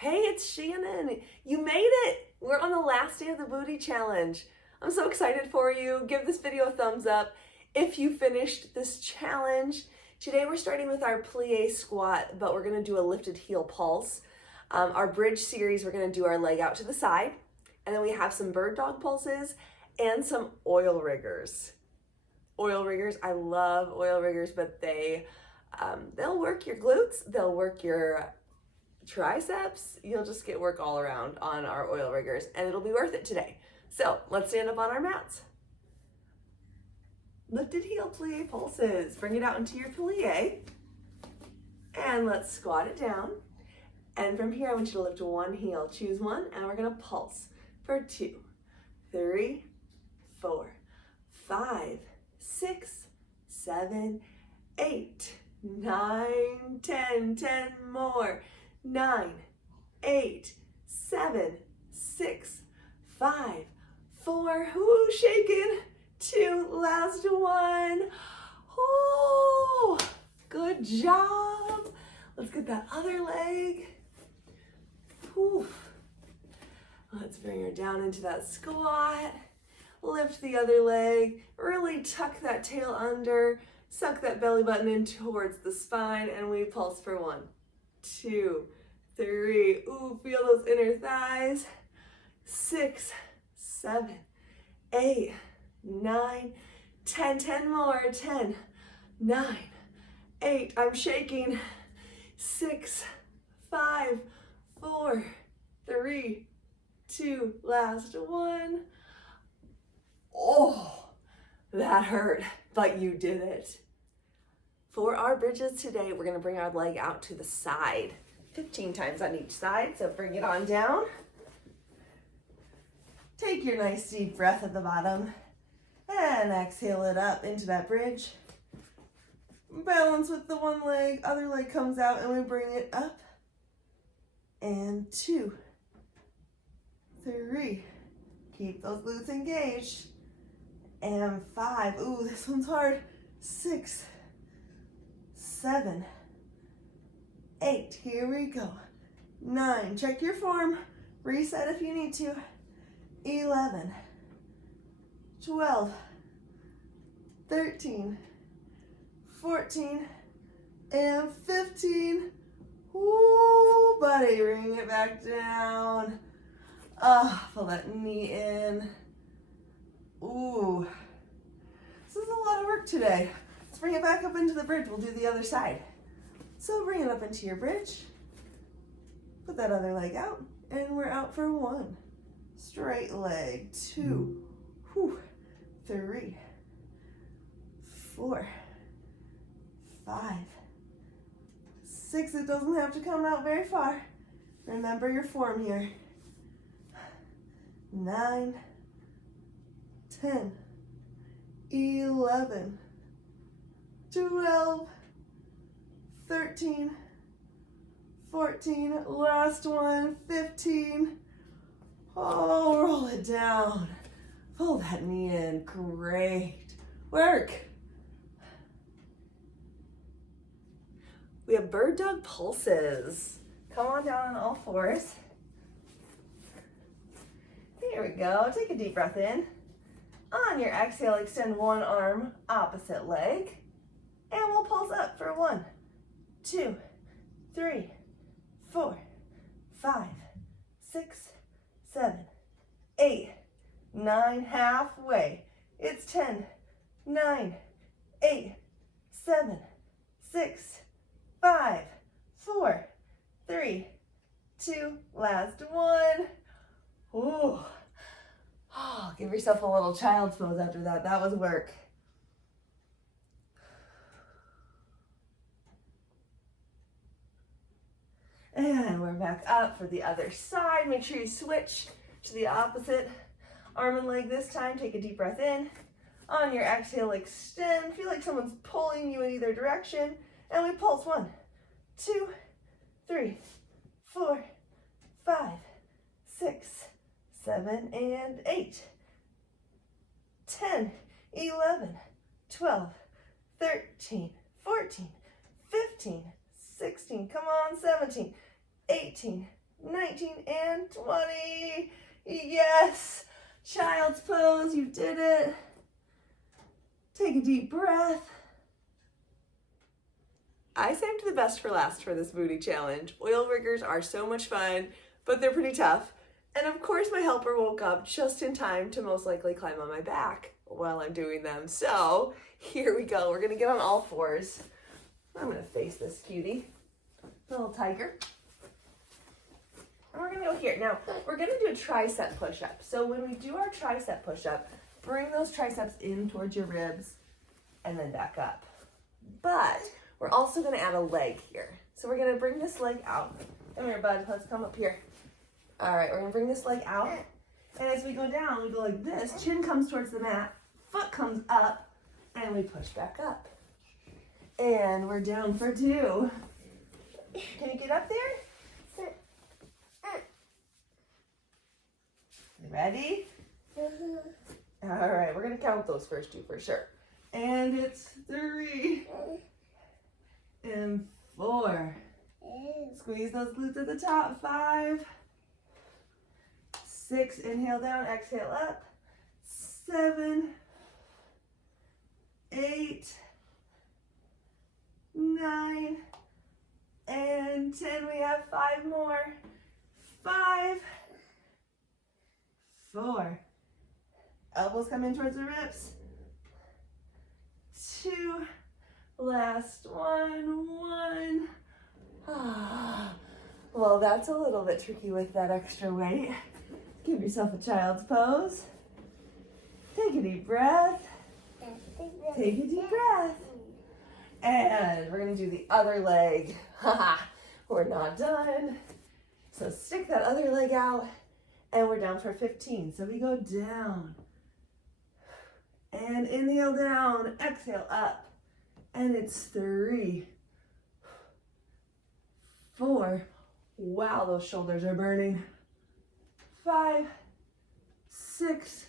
Hey, it's Shannon. You made it. We're on the last day of the booty challenge. I'm so excited for you. Give this video a thumbs up if you finished this challenge. Today we're starting with our plie squat, but we're gonna do a lifted heel pulse. Our bridge series, we're gonna do our leg out to the side, and then we have some bird dog pulses and some oil riggers. Oil riggers, I love oil riggers, but they'll work your glutes, they'll work your triceps, you'll just get work all around on our oil riggers, and it'll be worth it today. So let's stand up on our mats. Lifted heel plie pulses. Bring it out into your plie, and let's squat it down. And from here, I want you to lift one heel. Choose one, and we're gonna pulse for 2, 3, 4, 5, 6, 7, 8, 9, 10. 10 more. 9, 8, 7, 6, 5, 4, whoo, shaking, 2, last one. Oh, good job. Let's get that other leg. Whew. Let's bring her down into that squat. Lift the other leg, really tuck that tail under, suck that belly button in towards the spine, and we pulse for 1, 2, 3, ooh, feel those inner thighs, 6, 7, 8, 9, 10, 10 more, 10, 9, 8, I'm shaking, 6, 5, 4, 3, 2, last one. Oh, that hurt, but you did it. For our bridges today, we're gonna bring our leg out to the side, 15 times on each side, so bring it on down. Take your nice deep breath at the bottom, and exhale it up into that bridge. Balance with the one leg, other leg comes out, and we bring it up. And 2, 3, keep those glutes engaged. And 5, ooh, this one's hard. 6, 7, 8, here we go. 9, check your form, reset if you need to. 11, 12, 13, 14, and 15. Ooh, buddy, bring it back down. Pull that knee in. Ooh, this is a lot of work today. Let's bring it back up into the bridge. We'll do the other side. So bring it up into your bridge. Put that other leg out, and we're out for 1. Straight leg, 2, 3, 4, 5, 6. It doesn't have to come out very far. Remember your form here. 9, 10, 11, 12, 13, 14, last one, 15. Oh, roll it down. Pull that knee in. Great work. We have bird dog pulses. Come on down on all fours. Here we go. Take a deep breath in. On your exhale, extend one arm, opposite leg. And we'll pulse up for 1, 2, 3, 4, 5, 6, 7, 8, 9, halfway. It's 10, 9, 8, 7, 6, 5, 4, 3, 2, last one. Ooh. Oh, give yourself a little child's pose after that. That was work. And we're back up for the other side. Make sure you switch to the opposite arm and leg this time. Take a deep breath in. On your exhale, extend. Feel like someone's pulling you in either direction. And we pulse 1, 2, 3, 4, 5, 6, 7, and 8, 10, 11, 12, 13, 14, 15, 16, come on, 17, 18, 19, and 20. Yes! Child's pose, you did it. Take a deep breath. I saved the best for last for this booty challenge. Oil riggers are so much fun, but they're pretty tough. And of course my helper woke up just in time to most likely climb on my back while I'm doing them. So here we go. We're gonna get on all fours. I'm gonna face this cutie, little tiger. And we're gonna go here. Now, we're gonna do a tricep push-up. So when we do our tricep push-up, bring those triceps in towards your ribs and then back up. But we're also gonna add a leg here. So we're gonna bring this leg out. Come here, bud, let's come up here. All right, we're gonna bring this leg out. And as we go down, we go like this. Chin comes towards the mat, foot comes up, and we push back up. And we're down for 2. Can you get up there? Ready? All right, we're gonna count those first 2 for sure. And it's 3 and 4. Squeeze those glutes at the top. 5, 6, inhale down, exhale up. 7, 8, 9, and 10. We have 5 more. 5, 4. Elbows come in towards the ribs. 2. Last one. 1. Well, that's a little bit tricky with that extra weight. Give yourself a child's pose. Take a deep breath. Take a deep breath. And we're gonna do the other leg. We're not done. So stick that other leg out. And we're down for 15. So we go down. And inhale down, exhale up. And it's 3, 4. Wow, those shoulders are burning. 5, 6.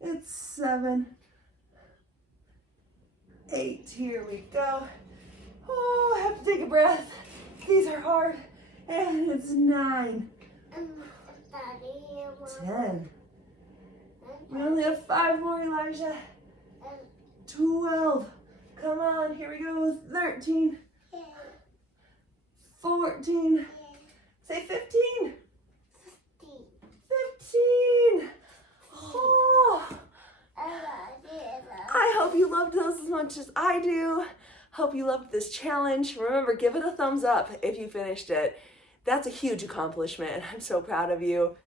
It's 7, 8. Here we go. Oh, I have to take a breath. These are hard. And it's 9. 10. We only have 5 more, Elijah. 12. Come on, here we go. 13. 14. Say 15. 15. Oh. I hope you loved those as much as I do. Hope you loved this challenge. Remember, give it a thumbs up if you finished it. That's a huge accomplishment. I'm so proud of you.